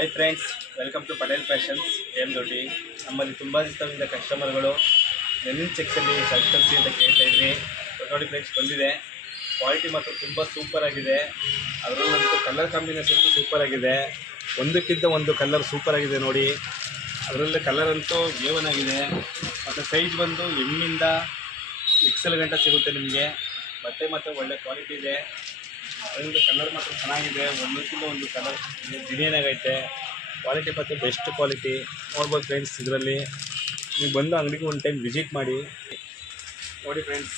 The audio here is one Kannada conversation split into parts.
Hi friends, welcome to Patel fashions M Doddi. ನಮ್ಮಲ್ಲಿ ತುಂಬ ದಿವಸದಿಂದ ಕಸ್ಟಮರ್ಗಳು ಲೆನಿನ್ ಚೆಕ್ಸಲ್ಲಿ ಶರ್ಟ್ ತರಿಸಿ ಅಂತ ಕೇಳ್ತಾ ಇದ್ವಿ. ನೋಡಿ ಫ್ರೆಂಡ್ಸ್, ಬಂದಿದೆ. ಕ್ವಾಲಿಟಿ ಮಾತ್ರ ತುಂಬ ಸೂಪರ್ ಆಗಿದೆ. ಅದರಲ್ಲಂತೂ ಕಲರ್ ಕಾಂಬಿನೇಷನ್ ಸೂಪರ್ ಆಗಿದೆ. ಒಂದಕ್ಕಿಂತ ಒಂದು ಕಲರ್ ಸೂಪರ್ ಆಗಿದೆ ನೋಡಿ. ಅದರಲ್ಲಿ ಕಲರ್ ಅಂತೂ ಏವನ್ ಆಗಿದೆ. ಮತ್ತು ಸೈಜ್ ಬಂದು ಎಮ್ಮಿಂದ ಎಕ್ಸೆಲ್ ಗಂಟೆ ಸಿಗುತ್ತೆ ನಿಮಗೆ. ಬಟ್ಟೆ ಮಾತ್ರ ಒಳ್ಳೆ ಕ್ವಾಲಿಟಿ ಇದೆ. ಅದರಿಂದ ಕಲರ್ ಮಾತ್ರ ಚೆನ್ನಾಗಿದೆ. ಒಂದಕ್ಕಿಂತ ಒಂದು ಕಲರ್ ಜಿನಿಯನಾಗೈತೆ. ಕ್ವಾಲಿಟಿ ಮಾತ್ರ ಬೆಸ್ಟ್ ಕ್ವಾಲಿಟಿ ನೋಡ್ಬೋದು ಫ್ರೆಂಡ್ಸ್. ಇದರಲ್ಲಿ ನೀವು ಬಂದು ಅಂಗಡಿಗೆ ಒಂದು ಟೈಮ್ ವಿಸಿಟ್ ಮಾಡಿ ನೋಡಿ ಫ್ರೆಂಡ್ಸ್.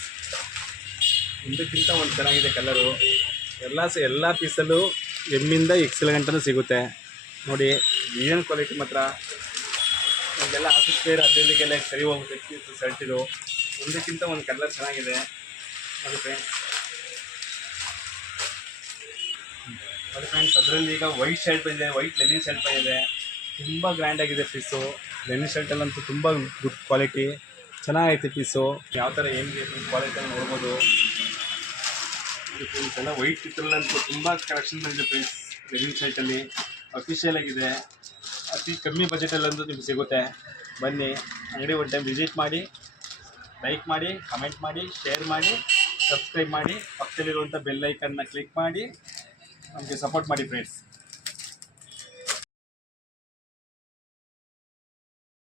ಒಂದಕ್ಕಿಂತ ಒಂದು ಚೆನ್ನಾಗಿದೆ ಕಲರು. ಎಲ್ಲ ಪೀಸಲ್ಲೂ ಎಮ್ಮಿಂದ ಎಕ್ಸೆಲ್ ಗಂಟನೂ ಸಿಗುತ್ತೆ ನೋಡಿ. ಏನು ಕ್ವಾಲಿಟಿ ಮಾತ್ರ ನಮಗೆಲ್ಲ ಆಫೀಸ್ ವೇರ್ ಅದೆಲ್ಲಿಗೆಲ್ಲ ಸರಿ ಹೋಗುತ್ತೆ ಶರ್ಟ್ ಇದು. ಒಂದಕ್ಕಿಂತ ಒಂದು ಕಲರ್ ಚೆನ್ನಾಗಿದೆ ನೋಡಿ ಫ್ರೆಂಡ್ಸ್. ಅದರಲ್ಲಿ ಈಗ ವೈಟ್ ಶರ್ಟ್ ಬಂದಿದೆ, ವೈಟ್ ಲೆನಿನ್ ಶರ್ಟ್ ಬಂದಿದೆ. ತುಂಬ ಗ್ರ್ಯಾಂಡಾಗಿದೆ ಪೀಸು. ಲೆನಿನ್ ಶರ್ಟಲ್ಲಂತೂ ತುಂಬ ಗುಡ್ ಕ್ವಾಲಿಟಿ, ಚೆನ್ನಾಗೈತೆ ಪೀಸು. ಯಾವ ಥರ ಏನಿದೆ ಕ್ವಾಲಿಟಿ ನೋಡ್ಬೋದು. ಫ್ರೆಂಡ್ಸ್ ಎಲ್ಲ ವೈಟ್ ಇದ್ರಲ್ಲಂತೂ ತುಂಬ ಕಲೆಕ್ಷನ್ ಬಂದಿದೆ ಫ್ರೆಂಡ್ಸ್. ಲೆನಿನ್ ಶರ್ಟಲ್ಲಿ ಅಫಿಷಿಯಲ್ ಆಗಿದೆ. ಅತಿ ಕಮ್ಮಿ ಬಜೆಟಲ್ಲಂತೂ ನಿಮ್ಗೆ ಸಿಗುತ್ತೆ. ಬನ್ನಿ ಅಂಗಡಿ ಒಂದು ಟೈಮ್ ವಿಸಿಟ್ ಮಾಡಿ, ಲೈಕ್ ಮಾಡಿ, ಕಮೆಂಟ್ ಮಾಡಿ, ಶೇರ್ ಮಾಡಿ, ಸಬ್ಸ್ಕ್ರೈಬ್ ಮಾಡಿ, ಪಕ್ಕದಲ್ಲಿರುವಂಥ ಬೆಲ್ ಐಕನ್ನ ಕ್ಲಿಕ್ ಮಾಡಿ ನಮಗೆ ಸಪೋರ್ಟ್ ಮಾಡಿ ಫ್ರೆಂಡ್ಸ್.